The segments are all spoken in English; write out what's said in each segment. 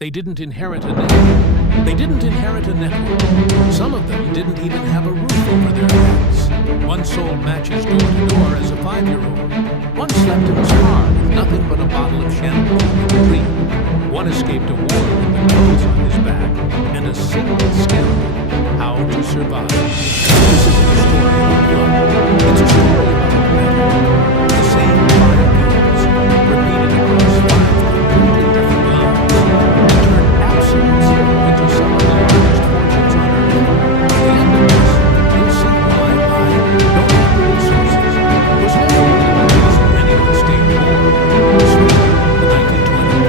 They didn't inherit a name. They didn't inherit a network. Some of them didn't even have a roof over their heads. One sold matches door to door as a 5-year-old. One slept in his car with nothing but a bottle of shampoo and a dream. One escaped a war with the clothes on his back and a single skill: how to survive. This isn't a story about luck. It's a story about a plan. The same 5 years, repeated across 5 completely different lives, and turned absolute zero into some of the largest fortunes on earth. At the end of this, you'll see why I don't have the resources. Was never really the reason anyone stayed poor. Sweden, the 1920s.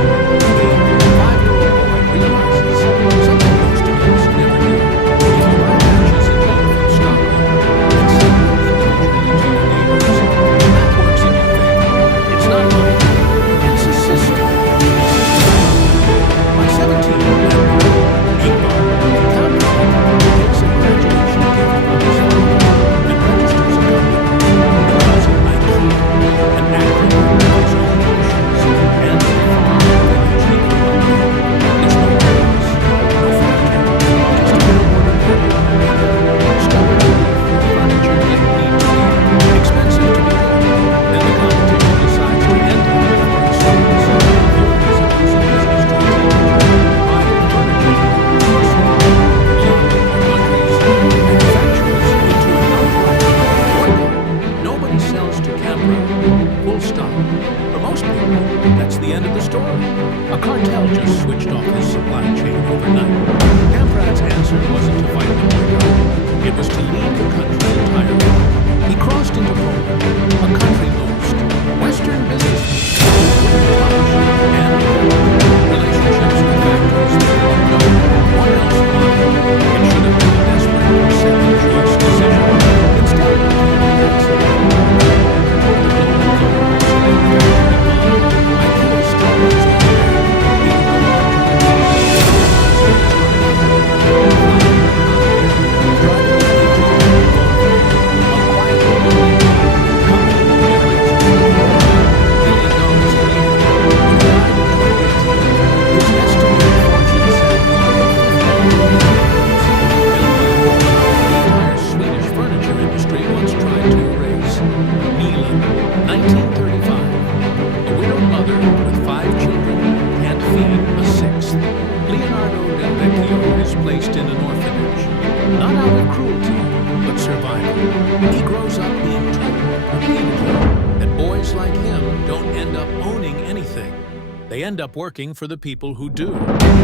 A 5-year-old boy realizes something most of us never knew. If you buy matches in bulk from Stockholm and sell them individually to your neighbors, that works in your favor. It's not money. It's a system. By 17, Ingvar, takes a graduation gift from his father and registers a company. He calls it IKEA, an acronym of his own initials, and a farm village he grew up in. There's no cars, no factory, just a billboard of paper. Stubborn furniture didn't need to be expensive to be good, and the competition decides to end it before it starts. Theories of using business to a teenager, buying furniture, translating, leaving countries, manufacturers into an outright boycott. Nobody sells to Canberra. Full stop. For most people, that's the end of the story. A cartel just switched off his supply chain overnight. Kamprád's answer wasn't to fight the boycott. It was to leave the country entirely. He crossed into Poland, a country most Western businessmen and relationships with factories that no one else wanted. It should have been a desperate second-choice decision. Instead, he accident. IKEA still runs over there, even though Leonardo Del Vecchio is placed in an orphanage, not out of cruelty, but survival. He grows up being told repeatedly that boys like him don't end up owning anything. They end up working for the people who do.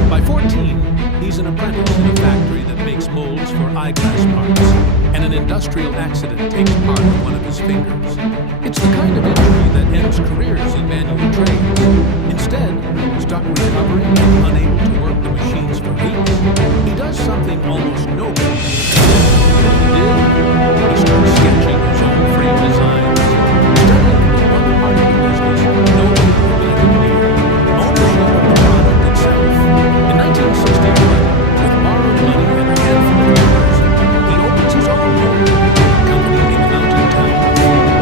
By 14, he's an apprentice in a factory that makes molds for eyeglass parts, and an industrial accident takes part of one of his fingers. It's the kind of injury that ends careers in manual trades. Instead, stuck recovering and unable to work the machines for weeks, he does something almost noble. He starts sketching his own frame designs, studying the one part of the business nobody would let him near: ownership of the product itself. In 1961, with borrowed money and a handful of dollars, he opens his own mold company in the mountain town.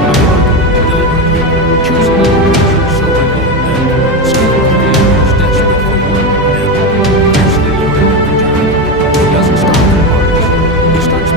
A work deliberately, choosing a location so remote that skilled creators desperate for work and fiercely loyal in return. He doesn't stop at parts. He starts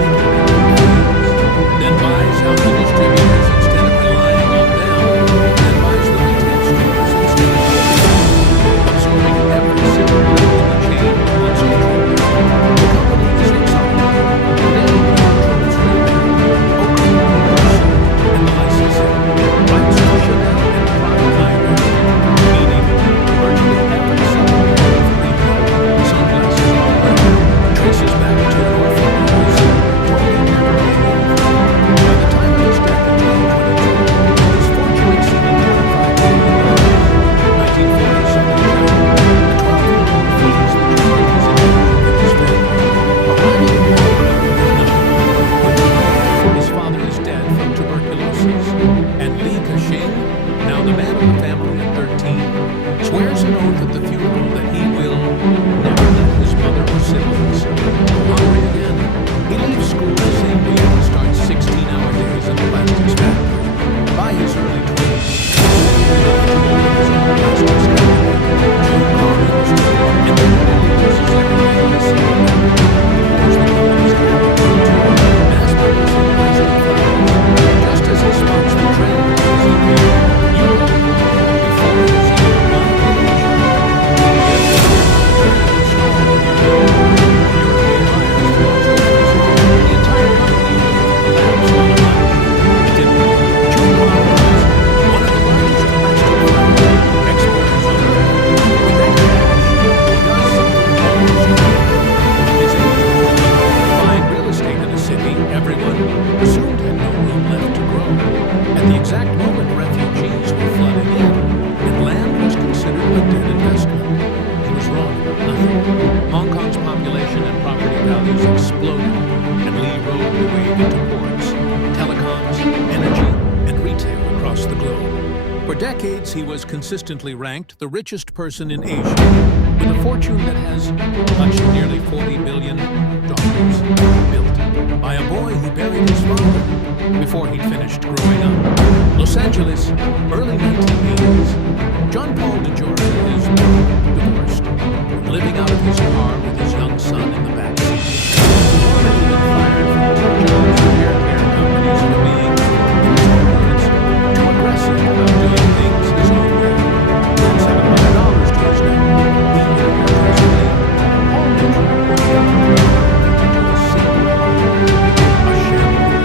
exploded, and Lee rode the wave into ports, telecoms, energy, and retail across the globe. For decades, he was consistently ranked the richest person in Asia, with a fortune that has touched nearly $40 billion, built by a boy who buried his father before he'd finished growing up. Los Angeles, early 1980s. John Paul DeJoria is divorced, living out of his car with his young son in the backseat. He's already been fired from 2 jobs at hair care companies for being, in his own words, too aggressive about doing things his own way. And $700 to his name. He irreversibly, Paul DeJoria, into a single a shampoo.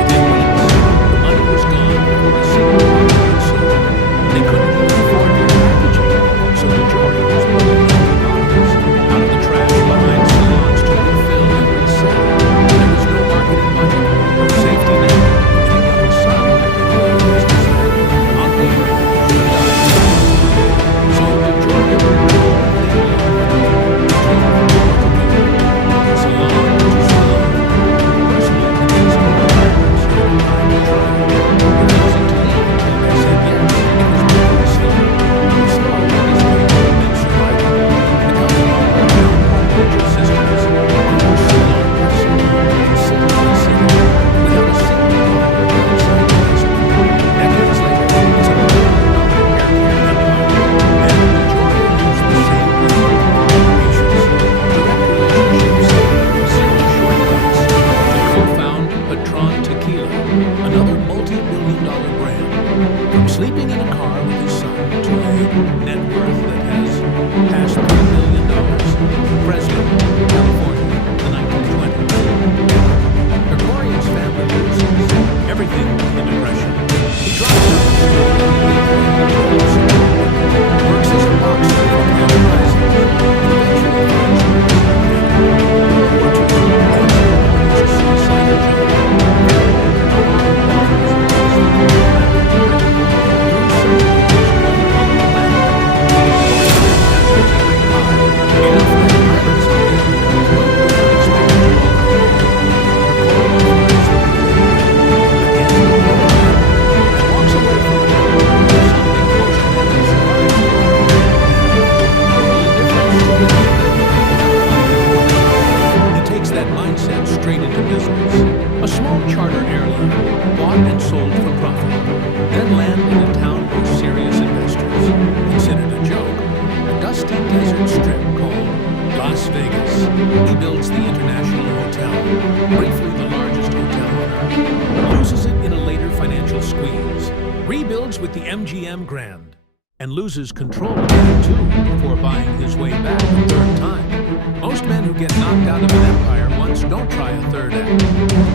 Within weeks, the money was gone before a single bottle was sold. They couldn't even afford new packaging, so DeJoria was pulling bottles out of the trash behind salons to refill and resell. There was no marketing budget, no safety net, and a young son had been a businessman on paper should have died. So DeJoria salon to salon, personally convincing partners who had time to try, refusing to leave until they said yes. It was really slow. Slow on his way to admit survival. The company, known for Butcher Systems, grew salon by salon, city by city, without a single outside investment. Decades later, it's a billion-dollar hair care empire, and DeJoria used the same rhythm, patience, direct relationships, zero shortcuts, to co-found Patron Tequila, another multi-billion-dollar brand. From sleeping in a car with his son to a net worth that has passed $3 billion. Fresno, California, the 1920s. Kerkorian's family loses everything in the Depression. He drops out of school works as a boxer for advertising, and eventually finds World War II ends a suicidal straight into business. A small charter airline, bought and sold for profit, then land in a town with serious investors. Considered a joke, a dusty desert strip called Las Vegas. He builds the International Hotel, briefly the largest hotel on earth, loses it in a later financial squeeze, rebuilds with the MGM Grand, and loses control of it too before buying his way back a third time. Most men who get knocked out of an empire once don't try a third act.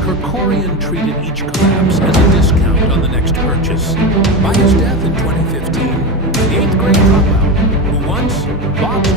Kerkorian treated each collapse as a discount on the next purchase. By his death in 2015, the 8th grade dropout, who once boxed